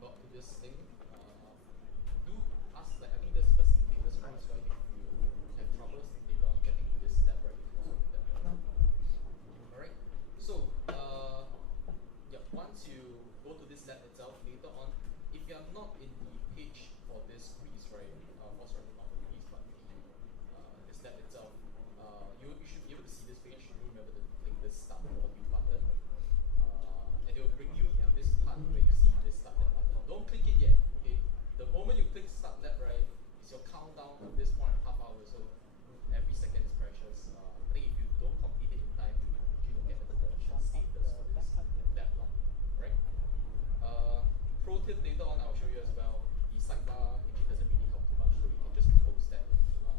got to this thing, do ask, like, I think there's facilitators around as well if you have troubles later on getting to this lab, right? Alright, so yeah, once you go to this lab itself, later on, if you are not in the page for this quiz, right? Sorry, not the quiz, but this lab itself, you should be able to see this page. You remember to click this start module button, and it will bring you to this part where you see this start lab button. Don't click it yet, okay? The moment you click start lab, right, is your countdown of this 1.5 hours. So every second is precious. I think if you don't complete it in time, you actually don't get the completion status for this that long, right? Pro tip later on, I'll show you as well. The sidebar actually doesn't really help too much, so you can just close that later on.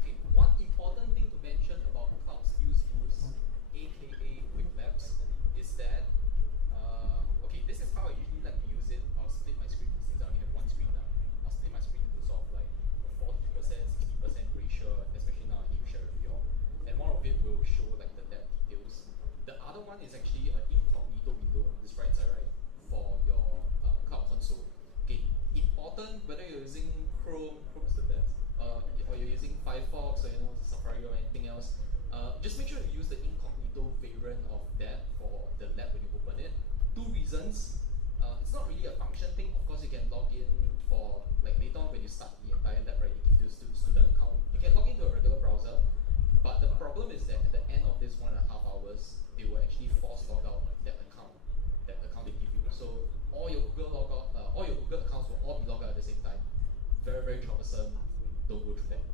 Okay, one important thing to mention about Cloud Skills Boost, aka Quick Labs, is that okay, this is how I usually like to use it. I'll split my screen since I only have one screen now. I'll split my screen into sort of like a 40%, 60% ratio, especially now I need to share with you all. And one of it will show like the lab details. The other one is actually an incognito window, this right side, right, for your cloud console. Okay, important whether you're using Chrome's the best, or you're using Firefox or Safari or anything else. Just make sure you use the incognito variant of that for the lab when you open it. Two reasons. It's not really a function thing. Of course, you can log in for, like later on when you start the entire lab, right, they give you a student account. You can log into a regular browser, but the problem is that at the end of this 1.5 hours, they will actually force log out that account they give you. So all your Google accounts will all be logged out at the same time. Very, very troublesome. Don't go through that.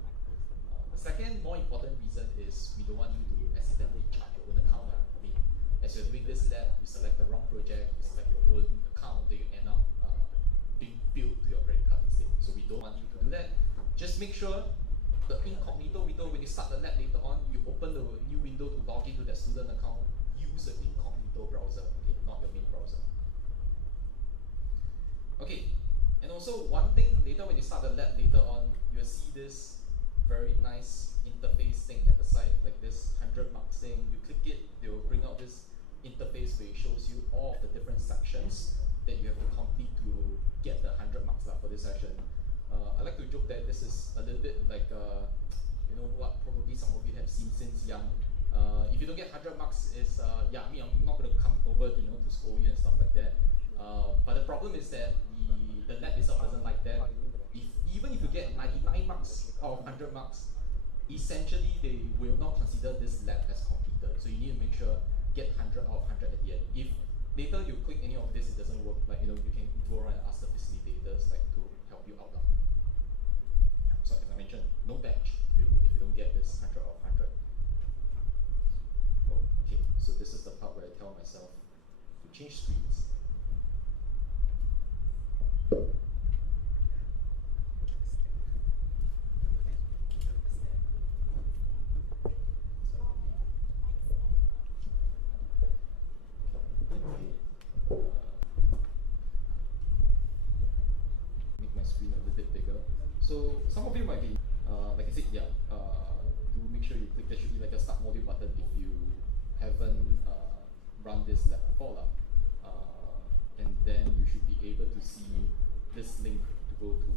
The second, more important reason is we don't want you to accidentally charge your own account. I mean, as you're doing this lab, you select the wrong project, you select your own account, then you end up being billed to your credit card instead. So we don't want you to do that. Just make sure the incognito window, when you start the lab later on, you open the new window to log into that student account, use the incognito browser, okay, not your main browser. Okay, and also one thing, later when you start the lab later on, you'll see this very nice interface thing at the side, like this 100 marks thing. You click it, they will bring out this interface where it shows you all of the different sections that you have to complete to get the 100 marks for this session. I like to joke that this is a little bit like, you know what, probably some of you have seen since young. If you don't get 100 marks, it's, yeah, I mean, I'm not going to come over, to scold you and stuff like that. But the problem is that the lab itself doesn't like that. Even if you get 99 marks out of 100 marks, essentially they will not consider this lab as completed. So you need to make sure get 100 out of 100 at the end. If later you click any of this, it doesn't work, like, you can go around and ask the facilitators like to help you out. So as I mentioned, no badge if you don't get this 100 out of 100. Oh, okay, so this is the part where I tell myself to change screens. Make my screen a little bit bigger. So some of you might be, like I said, yeah, do make sure you click, there should be like a start module button if you haven't run this lab before. And then you should be able to see this link to go to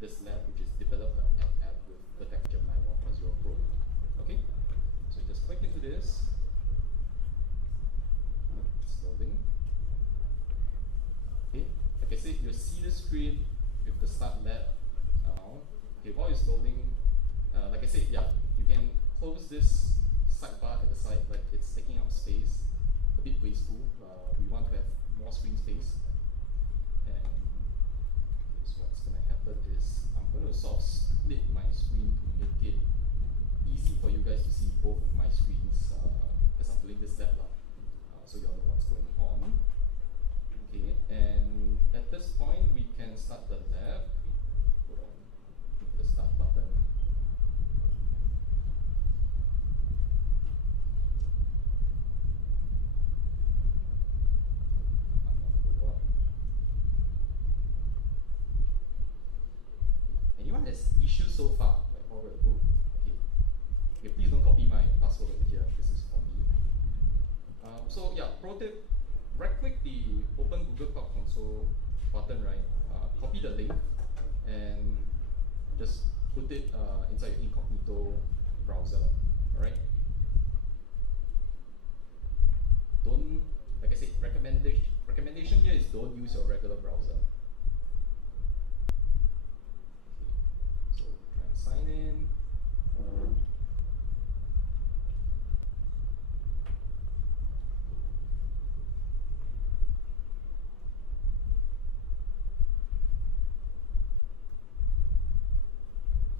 this lab, which is developed and app with Vertex Gemini 1.0 Pro. Okay, so just click into this. It's loading. Okay, like I said, you'll see the screen with the start lab. Okay, while it's loading, like I said, yeah, you can close this sidebar at the side, like it's taking up space, a bit wasteful. We want to have more screen space. And okay, so what's going to happen is I'm going to sort of split my screen to make it easy for you guys to see both of my screens as I'm doing this lab. So you all know what's going on. Okay, and at this point we can start the lab. Hold on, click the start button. Anyone has issues so far? Like, oh, okay. Okay, please don't copy my password over here. This is for me. So yeah, pro tip, right click the open Google Cloud Console button, right? Copy the link and just put it inside your incognito browser, alright? Don't, like I said, recommendation here is don't use your regular browser. Okay, so try and sign in.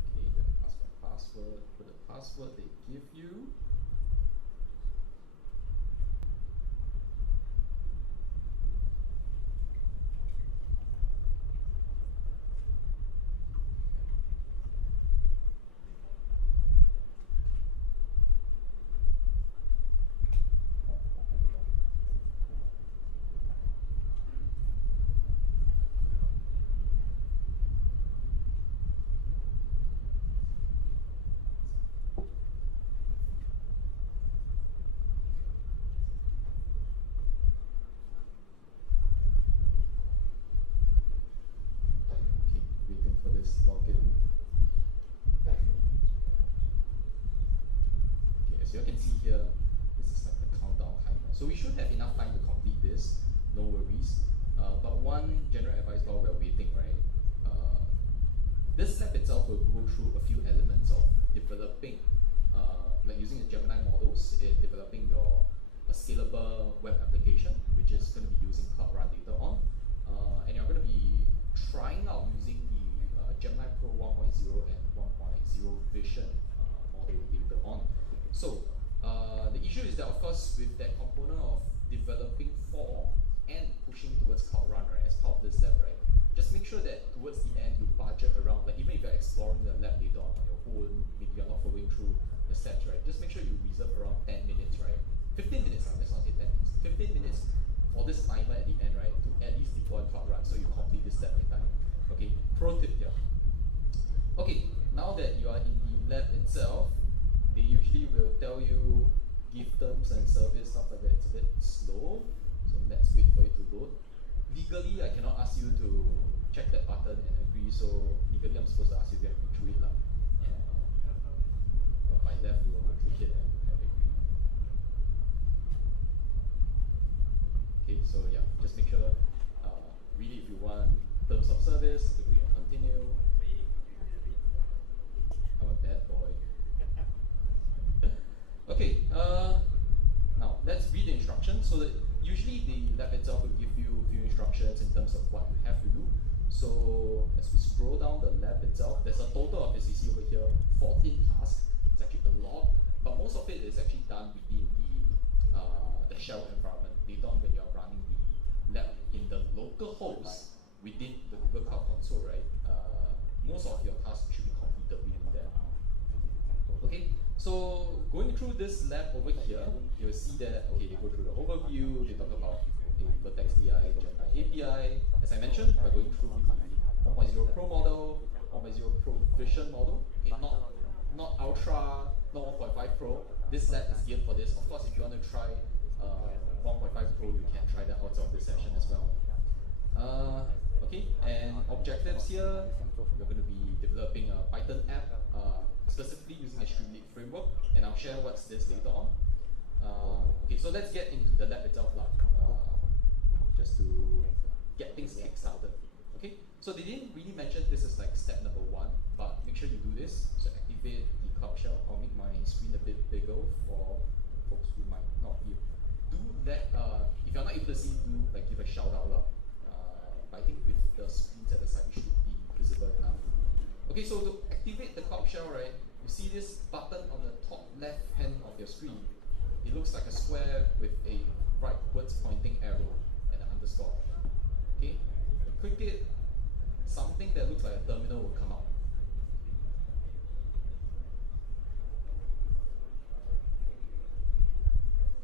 Okay, then ask for password, put the password they give you. Waiting for this login. Okay, as you can see here, this is like the countdown timer. So we should have enough time to complete this, no worries. But one general advice while we're waiting, right? This lab itself will go through a few elements of developing, like using the Gemini models in developing your a scalable web application, which is going to be using Cloud Run later on. And you're going to be trying out using the Gemini Pro 1.0 and 1.0 Vision model later on. So the issue is that, of course, with that component of developing for and pushing towards Cloud Run, right, as part of this lab, right, just make sure that towards the end you budget around, like even if you're exploring the lab later on your own, maybe you're not following through the steps, right, just make sure you reserve around 10 minutes, right, 15 minutes, let's not say 10 minutes, 15 minutes for this timer at the end, right, to at least deploy Cloud Run so you complete this lab in time. Okay, pro tip here. Okay, now that you are in the lab itself, they usually will tell you give terms and service, stuff like that. It's a bit slow, so let's wait for it to load. Legally, I cannot ask you to check that button and agree, so legally I'm supposed to ask you to read through it. But by left, we will click it and agree. Okay, so yeah, just make sure, read it if you want, terms of service, agree and continue. I'm a bad boy. Okay, now let's read the instructions. So that usually the lab itself will give you a few instructions in terms of what you have to do. So as we scroll down the lab itself, there's a total of, as you see over here, 14 tasks. It's actually a lot, but most of it is actually done within the shell environment. Later on, when you're running the lab in the local host within the Google Cloud Console, right? Most of your tasks should be completed within there. Okay, so going through this lab over here, you'll see that, okay, they go through the overview, they talk about Vertex AI, Gemini API. As I mentioned, we're going through the 1.0 Pro model, 1.0 Pro Vision model, okay, not Ultra, not 1.5 Pro. This lab is geared for this. Of course, if you want to try 1.5 Pro, you can try that outside of this session as well. Okay, and objectives here, we're going to be developing a Python app, specifically using a Streamlit framework, and I'll share what's this later on. Okay, so let's get into the lab itself now, just to get things kick-started. Okay, so they didn't really mention this is like step number 1, but make sure you do this. So activate the Cloud Shell. I'll make my screen a bit bigger for folks who might not be. Do that, if you're not able to see, do like give a shout out. But I think with the screens at the side, it should be visible enough. Okay, so to activate the Cloud Shell, right, you see this button on the top left hand of your screen. It looks like a square with a rightwards pointing arrow and an underscore. Okay, you click it, something that looks like a terminal will come out.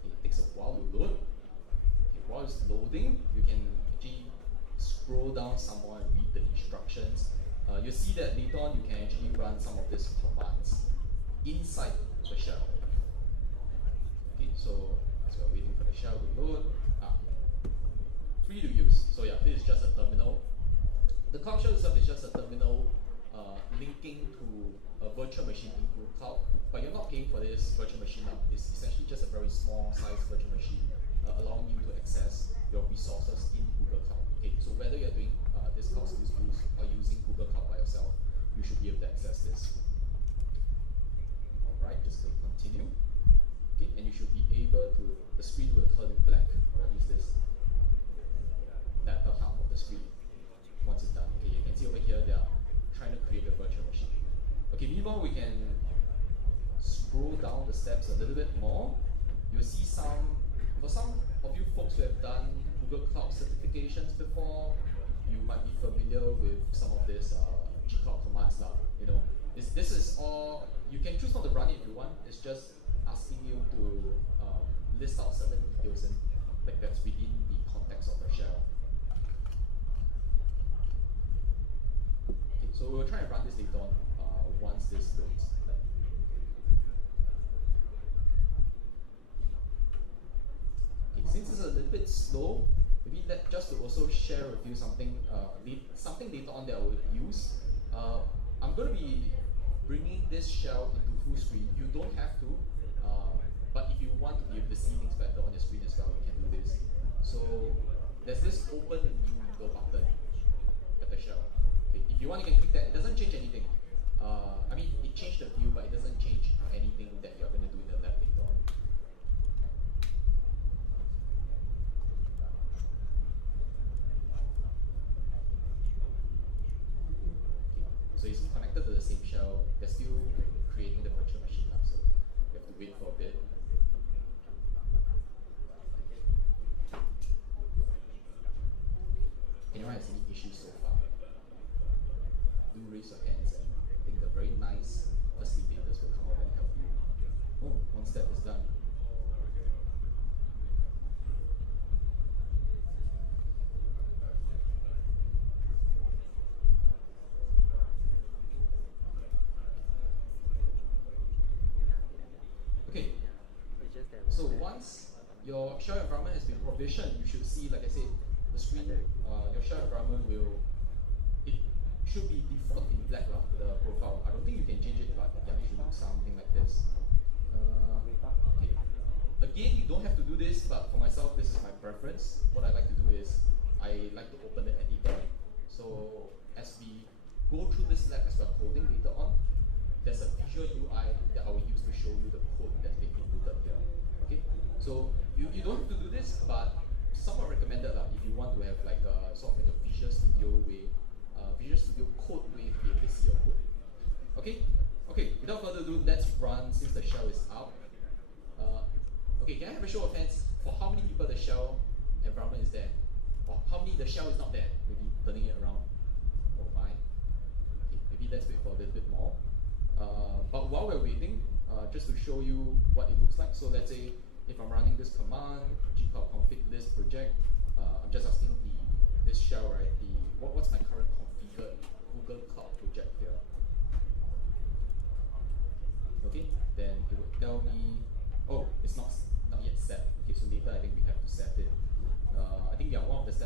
Okay, it takes a while to load. Okay, while it's loading, you can actually scroll down some more and read the instructions. You'll see that later on you can actually run some of these commands inside the shell. Okay, so So we're waiting for the shell to load. Free to use. So yeah, this is just a terminal. The Cloud Shell itself is just a terminal linking to a virtual machine in Google Cloud, but you're not paying for this virtual machine now. It's essentially just a very small size virtual machine, allowing you to access your resources in Google Cloud. Okay, so whether you're doing this Cloud Skills boost or using Google Cloud by yourself, you should be able to access this. Alright, just click continue. Okay, and you should be able to, the screen will turn black, or at least this latter half of the screen once it's done. Okay, you can see over here they are trying to create a virtual machine. Okay, meanwhile we can scroll down the steps a little bit more. You'll see for some of you folks who have done Google Cloud certifications before, you might be familiar with some of this G-Cloud commands now. You know, this is all, you can choose not to run it if you want. It's just asking you to list out certain details and like that's within the context of the shell. Okay, so we'll try and run this later on once this loads. Okay, since it's a little bit slow, maybe just to also share with you something later on that I will use. I'm going to be bringing this shell into full screen. You don't have to, but if you want to be able to see things better on your screen as well, you can do this. So there's this open a new window button at the shell. Okay, if you want, you can click that. It doesn't change anything. I mean, it changed the view, but it doesn't change anything that you're going to do in the lab later on. So it's connected to the same shell. They're still creating the virtual machine now, so you have to wait for a bit. Anyone has any issues so far? Do raise your hands, and I think the very nice facilitators will come over and help you. Oh, one step is done. Okay, so once your shell environment has been provisioned, you should see, like I said, the screen, your shell environment it should be default in black, the profile. I don't think you can change it, but yeah, it should look something like this. Okay. Again, you don't have to do this, but for myself, this is my preference. What I like to do is, I like to open the editor. So as we go through this lab as we're coding later on, there's a visual UI that I will use to show you the code that's been inputted here. Okay, so you don't have to do this, but somewhat recommended if you want to have like a sort of like a Visual Studio way, Visual Studio code way to be able to see your code. Okay. Without further ado, let's run since the shell is out. Okay, can I have a show of hands for how many people the shell environment is there, or how many the shell is not there? Maybe turning it around. Oh my. Okay, maybe let's wait for a little bit more. But while we're waiting, just to show you what it looks like. So let's say if I'm running this command, gcloud config list project, I'm just asking this shell, right? What's my current configured Google Cloud project here? Okay, then it would tell me, oh, it's not yet set. Okay, so later I think we have to set it. I think yeah, one of the steps